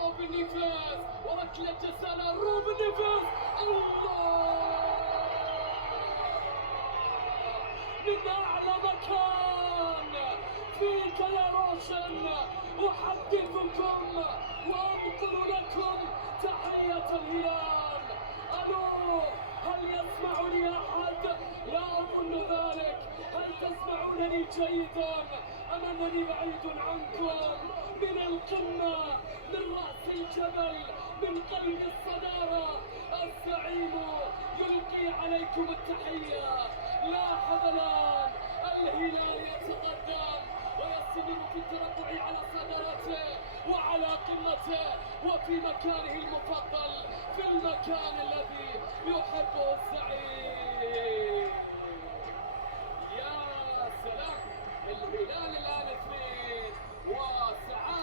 روبن نيفيز وركلة جزاء روبن نيفيز. الله من أعلى مكان فيك يا روشن أحدثكم وأنقل لكم تحية الهلال. ألو هل يسمعني أحد؟ لا أظن ذلك. هل تسمعونني جيدا أم أنني بعيد عنكم؟ من القمة، من رأس الجبل، من قلب الصدارة، الزعيم يلقي عليكم التحية. لاحظ الآن الهلال يتقدم ويستمر في التربع على صدارته وعلى قمته وفي مكانه المفضل، في المكان الذي يحبه الزعيم. يا سلام، الهلال الآن 2 وسعادة